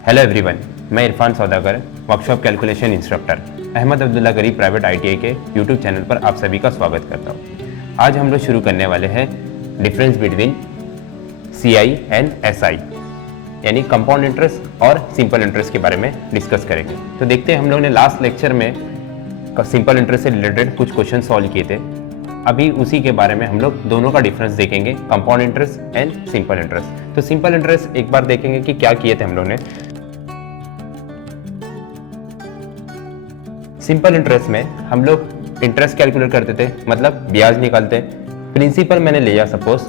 Hello everyone, मैं Irfan Saudagar, workshop calculation instructor Ahmed Abdullah गरीब private ITI के यूट्यूब चैनल पर आप सभी का स्वागत करता हूँ। आज हम लोग शुरू करने वाले हैं difference between CI and SI, यानी कंपाउंड इंटरेस्ट और सिंपल इंटरेस्ट के बारे में डिस्कस करेंगे। तो देखते हैं, हम लोग ने लास्ट लेक्चर में सिंपल इंटरेस्ट से रिलेटेड कुछ क्वेश्चन सॉल्व किए थे। अभी उसी के बारे में हम लोग दोनों का डिफरेंस देखेंगे, compound interest and simple interest. तो सिंपल इंटरेस्ट एक बार देखेंगे कि क्या किए थे हम लोग ने। सिंपल इंटरेस्ट में हम लोग इंटरेस्ट कैलकुलेट करते थे, मतलब ब्याज निकालते। प्रिंसिपल मैंने लिया, suppose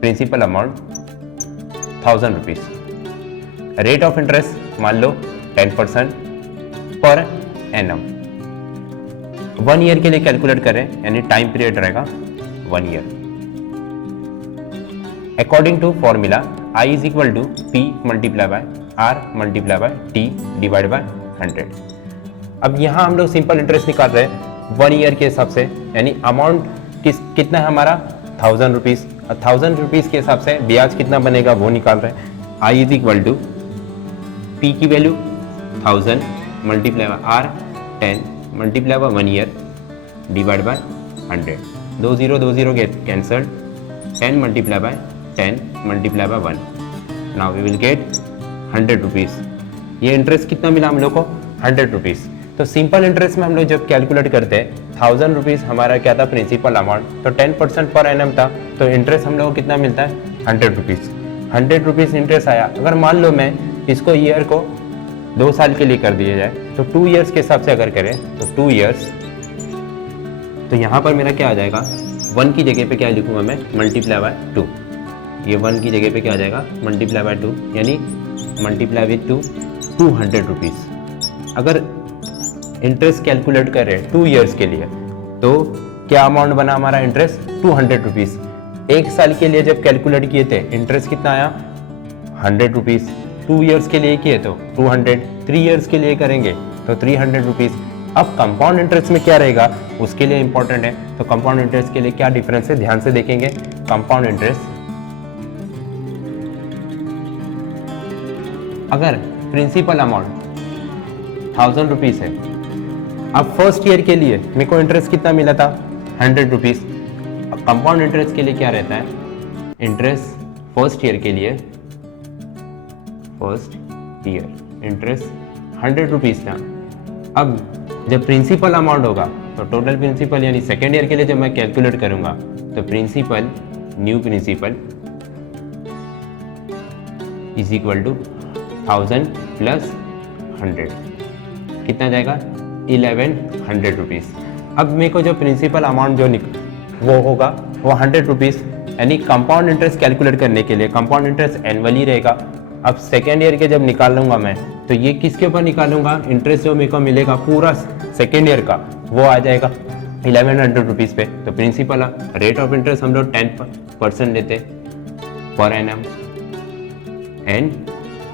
principal amount 1000 rupees, rate of interest मान लो 10% पर एनम। 1 ईयर के लिए कैलकुलेट करें, यानी टाइम पीरियड रहेगा 1 year. According to formula I is equal to P multiply by R multiply by T divide by 100। अब यहाँ हम लोग सिंपल इंटरेस्ट निकाल रहे हैं 1 ईयर के हिसाब से, यानी अमाउंट कितना है हमारा 1000 रुपीज। 1000 रुपीज के हिसाब से ब्याज कितना बनेगा वो निकाल रहे हैं। I is equal to P की value 1000 multiply by R 10 multiply by 1 year divide by 100। 20 get cancelled, 10 multiply by 10 multiply by 1। Now we will get 100 rupees. ये इंटरेस्ट कितना मिला हम लोग को 100 रुपीज। तो सिंपल इंटरेस्ट में हम लोग जब कैलकुलेट करते हैं 1000 रुपीज हमारा क्या था प्रिंसिपल अमाउंट, तो 10% पर एनम था, तो इंटरेस्ट हम लोग को कितना मिलता है 100 रुपीज। 100 रुपीज इंटरेस्ट आया। अगर मान लो मैं इसको ईयर को 2 साल के लिए कर दिया जाए, तो 2 ईयर्स के हिसाब से अगर करें तो 2 ईयर्स, तो यहाँ पर मेरा क्या आ जाएगा, 1 की जगह पे क्या लिखूंगा मैं, मल्टीप्लाई बाय 2। ये 1 की जगह पे क्या आ जाएगा, मल्टीप्लाई बाय 2, यानी मल्टीप्लाई विथ 2, 200 रुपीज। अगर इंटरेस्ट कैलकुलेट करें 2 ईयर्स के लिए, तो क्या अमाउंट बना हमारा इंटरेस्ट 200 रुपीज। 1 साल के लिए जब कैलकुलेट किए थे इंटरेस्ट कितना आया 100 रुपीज। 2 ईयर्स के लिए किए तो 200, 3 ईयर्स के लिए करेंगे तो 300 रुपीज। अब कंपाउंड इंटरेस्ट में क्या रहेगा उसके लिए इंपॉर्टेंट है। तो कंपाउंड इंटरेस्ट के लिए क्या डिफरेंस है ध्यान से देखेंगे। कंपाउंड इंटरेस्ट, अगर प्रिंसिपल अमाउंट 1000 रुपीज है, अब फर्स्ट ईयर के लिए मेरे को इंटरेस्ट कितना मिला था 100 रुपीज। अब कंपाउंड इंटरेस्ट के लिए क्या रहता है, इंटरेस्ट फर्स्ट ईयर के लिए, फर्स्ट ईयर इंटरेस्ट 100 रुपीज था। अब जब प्रिंसिपल अमाउंट होगा तो टोटल प्रिंसिपल, यानी सेकेंड ईयर के लिए जब मैं कैलकुलेट करूंगा तो principal, new principal is equal to 1000 plus 100, कितना जाएगा 1100 रुपीज। अब मेरे को जो प्रिंसिपल अमाउंट जो वो होगा वो 100 रुपीज, यानी कंपाउंड इंटरेस्ट कैलकुलेट करने के लिए कंपाउंड इंटरेस्ट एनुअली रहेगा। अब सेकेंड ईयर के जब निकालूंगा मैं, तो ये किसके ऊपर निकालूंगा, इंटरेस्ट जो मेरे को मिलेगा पूरा सेकेंड ईयर का वो आ जाएगा 1100 रुपीज पे। तो प्रिंसिपल रेट ऑफ इंटरेस्ट हम लोग 10% लेते per annum, and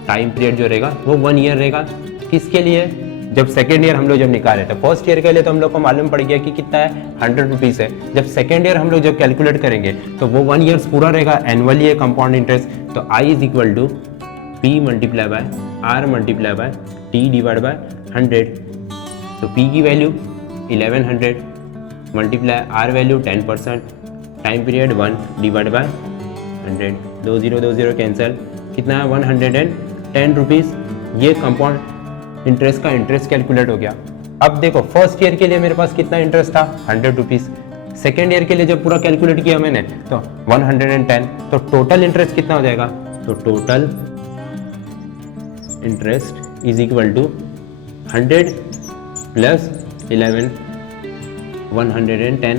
time period जो रहेगा वो 1 ईयर रहेगा। किसके लिए, जब सेकेंड ईयर हम लोग जब निकाले थे, फर्स्ट ईयर के लिए तो हम लोग को मालूम पड़ गया कि कितना है 100 रुपीज है। जब सेकेंड ईयर हम लोग जब कैलकुलेट करेंगे तो वो 1 ईयर्स पूरा रहेगा, एनुअली है कंपाउंड इंटरेस्ट। तो I is equal to P multiply by R multiply by T divide by 100। तो P की value 1100 multiply R value 10%, time period 1 divide by 100। 20 cancel, कितना है 110 रुपीज। ये कंपाउंड इंटरेस्ट का इंटरेस्ट कैलकुलेट हो गया। अब देखो फर्स्ट ईयर के लिए मेरे पास कितना इंटरेस्ट था 100 रुपीज। सेकेंड ईयर के लिए जब पूरा कैलकुलेट किया मैंने तो 110, तो टोटल इंटरेस्ट कितना हो जाएगा, तो total interest is equal to 100 plus 11, 110,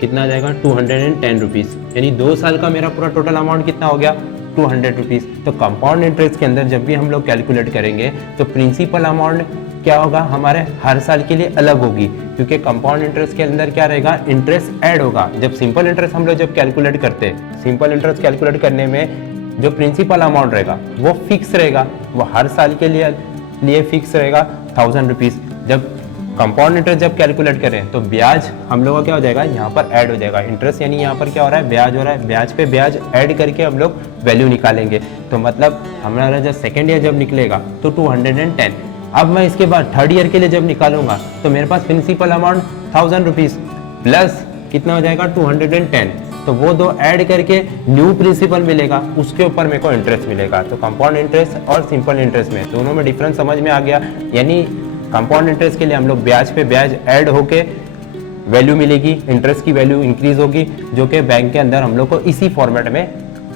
कितना आ जाएगा 210 रुपीज। यानी 2 साल का मेरा पूरा टोटल अमाउंट कितना हो गया 200 रुपीज। तो कंपाउंड इंटरेस्ट के अंदर जब भी हम लोग कैलकुलेट करेंगे तो प्रिंसिपल अमाउंट क्या होगा हमारे हर साल के लिए अलग होगी, क्योंकि कंपाउंड इंटरेस्ट के अंदर क्या रहेगा, इंटरेस्ट ऐड होगा। जब सिंपल इंटरेस्ट हम लोग जब कैलकुलेट करते हैं, सिंपल इंटरेस्ट कैलकुलेट करने में जो प्रिंसिपल अमाउंट रहेगा वो फिक्स रहेगा, वो हर साल के लिए फिक्स रहेगा 1000 रुपीज। जब कंपाउंड इंटरेस्ट जब कैलकुलेट करें तो ब्याज हम लोग का क्या हो जाएगा, यहाँ पर ऐड हो जाएगा। इंटरेस्ट यानी यहाँ पर क्या हो रहा है, ब्याज हो रहा है, ब्याज पे ब्याज ऐड करके हम लोग वैल्यू निकालेंगे। तो मतलब हमारा जब सेकेंड ईयर जब निकलेगा तो 210। अब मैं इसके बाद थर्ड ईयर के लिए जब निकालूंगा तो मेरे पास प्रिंसिपल अमाउंट 1000 रुपीज़ प्लस कितना हो जाएगा 210। तो वो दो ऐड करके न्यू प्रिंसिपल मिलेगा, उसके ऊपर मेरे को इंटरेस्ट मिलेगा। तो कंपाउंड इंटरेस्ट और सिंपल इंटरेस्ट में दोनों में डिफरेंस समझ में आ गया। यानी कंपाउंड इंटरेस्ट के लिए हम लोग ब्याज पे ब्याज ऐड होके वैल्यू मिलेगी, इंटरेस्ट की वैल्यू इंक्रीज होगी, जो कि बैंक के अंदर हम लोग को इसी फॉर्मेट में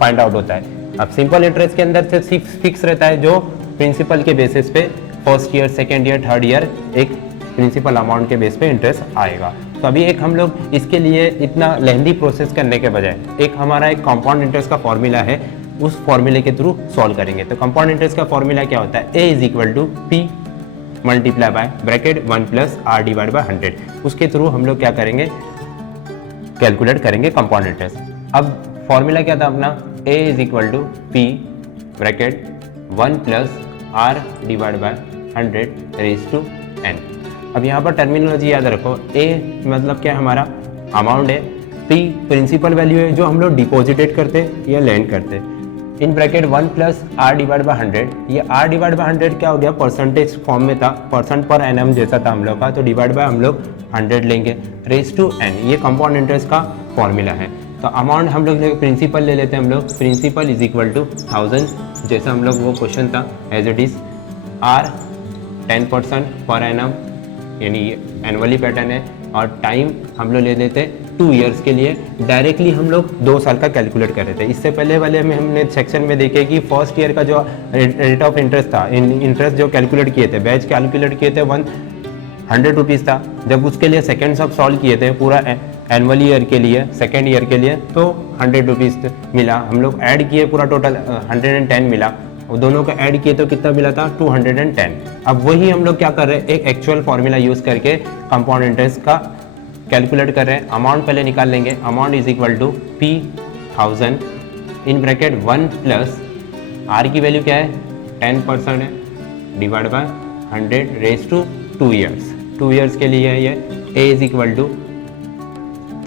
फाइंड आउट होता है। अब सिंपल इंटरेस्ट के अंदर से फिक्स रहता है, जो प्रिंसिपल के बेसिस पे first year, second year, third year एक प्रिंसिपल अमाउंट के बेस पे इंटरेस्ट आएगा। तो अभी एक हम लोग इसके लिए इतना लेंथी प्रोसेस करने के बजाय एक हमारा एक कंपाउंड इंटरेस्ट का फॉर्मूला है, उस फॉर्मूले के थ्रू सॉल्व करेंगे। तो कंपाउंड इंटरेस्ट का फॉर्मूला क्या होता है, A = P multiply bye bracket 1 + R / 100। उसके थ्रू हम लोग क्या करेंगे, कैलकुलेट करेंगे कंपाउंड इंटरेस्ट। अब फॉर्मूला क्या था अपना, A = P bracket 1 + R / 100 n। अब यहाँ पर टर्मिनोलॉजी याद रखो, A मतलब क्या हमारा अमाउंट है, P प्रिंसिपल वैल्यू है जो हम लोग डिपॉजिटेड करते या लैंड करते, इन ब्रैकेट 1 + R / 100। ये R / 100 क्या हो गया, परसेंटेज फॉर्म में था, परसेंट पर एनएम जैसा था हम लोग का, तो डिवाइड बाय हम लोग 100 लेंगे रेज़ टू n। ये कंपाउंड इंटरेस्ट का फॉर्मूला है। तो अमाउंट हम लोग प्रिंसिपल ले लेते हैं, हम लोग प्रिंसिपल = 1000, जैसा हम लोग वो क्वेश्चन था as it is. R 10% per annum यानी ये एनुअली पैटर्न है, और टाइम हम लोग ले लेते हैं 2 ईयर्स के लिए। डायरेक्टली हम लोग 2 साल का कैलकुलेट कर रहे थे। इससे पहले वाले में हमने सेक्शन में देखे कि फर्स्ट ईयर का जो रेट ऑफ इंटरेस्ट था, इंटरेस्ट जो कैलकुलेट किए थे, बैच कैलकुलेट किए थे 100 रुपीज़ था। जब उसके लिए सेकेंड सब सॉल्व किए थे पूरा एनुअल ईयर के लिए, सेकेंड ईयर के लिए, तो 100 रुपीज़ मिला। हम लोग ऐड किए, पूरा टोटल 110 मिला। वो दोनों को ऐड किए तो कितना मिला था, 210। अब वही हम लोग क्या कर रहे हैं, एक एक्चुअल फॉर्मूला यूज़ करके कंपाउंड इंटरेस्ट का कैलकुलेट कर रहे हैं। अमाउंट पहले निकाल लेंगे, amount = P 1000 in bracket 1 + R की वैल्यू क्या है, 10% है, divide by 100 raise to 2 years. 2 years के लिए है ये। A =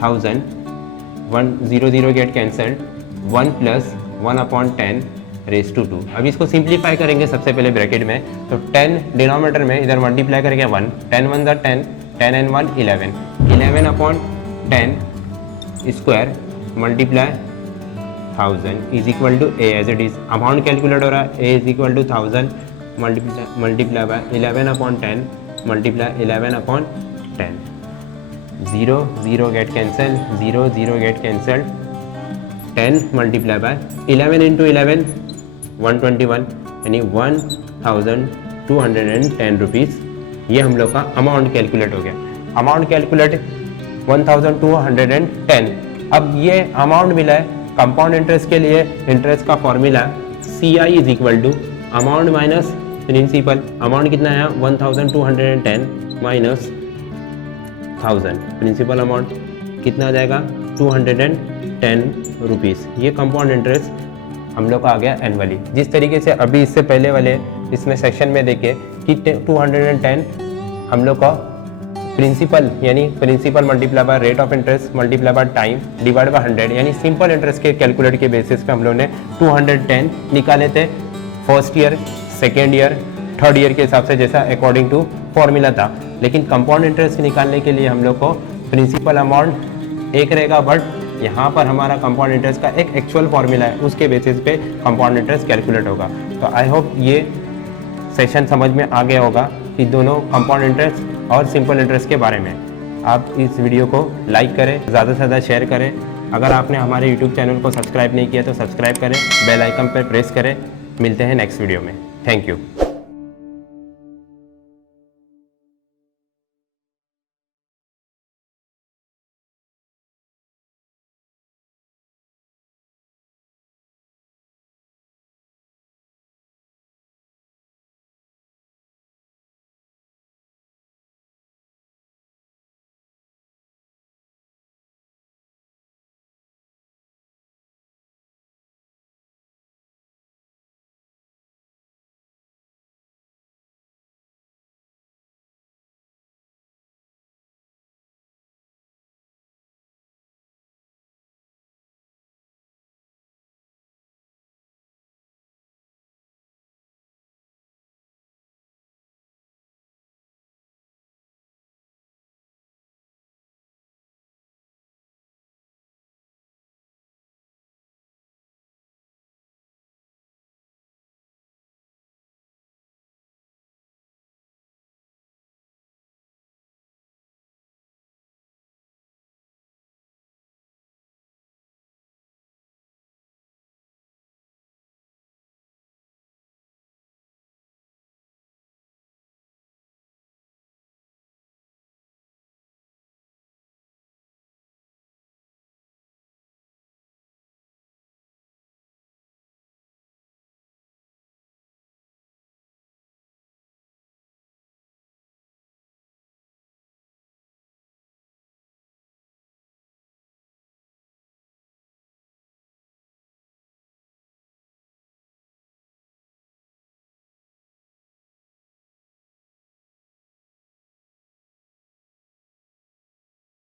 1000, 1 0 0 get cancelled, 1 + 1/10 rays to 2। अब इसको सिंप्लीफाई करेंगे सबसे पहले ब्रैकेट में, तो 10 डिनोमिनेटर में इधर मल्टीप्लाई करेंगे 1, 10 1 10, 10 and 1 11, 11/10 square multiply 1000 = A as it is. Amount calculate हो रहा है, A = 1000 multiply by 11/10 multiply 11/10, 0 0 get cancel, 0 0 get cancel, 10 multiply by 11 × 11 121, यानी 1210 रुपीज़। ये हम लोग का अमाउंट कैलकुलेट हो गया। Amount calculate 1210। अब ये अमाउंट मिला है कंपाउंड इंटरेस्ट के लिए। इंटरेस्ट का formula CI = amount minus principal. Amount कितना आया, 1210 माइनस 1000। प्रिंसिपल अमाउंट कितना आ जाएगा, 210 रुपीज़। ये कंपाउंड इंटरेस्ट हम लोग का आ गया एनुअली। जिस तरीके से अभी इससे पहले वाले इसमें सेक्शन में देखे कि 210 हम लोग का प्रिंसिपल यानी principal multiply by rate of interest multiply by time divide by 100, यानी सिंपल इंटरेस्ट के कैलकुलेट के बेसिस पे हम लोग ने 210 निकाले थे first year, second year, third year के हिसाब से, जैसा अकॉर्डिंग टू फॉर्मूला था। लेकिन कंपाउंड इंटरेस्ट निकालने के लिए हम लोग को प्रिंसिपल अमाउंट एक रहेगा, बट यहाँ पर हमारा कंपाउंड इंटरेस्ट का एक एक्चुअल फॉर्मूला है, उसके बेसिस पे कंपाउंड इंटरेस्ट कैलकुलेट होगा। तो आई होप ये सेशन समझ में आ गया होगा कि दोनों कंपाउंड इंटरेस्ट और सिंपल इंटरेस्ट के बारे में। आप इस वीडियो को लाइक करें, ज़्यादा से ज़्यादा शेयर करें। अगर आपने हमारे यूट्यूब चैनल को सब्सक्राइब नहीं किया तो सब्सक्राइब करें, बेल आइकन पर प्रेस करें। मिलते हैं नेक्स्ट वीडियो में। Thank you.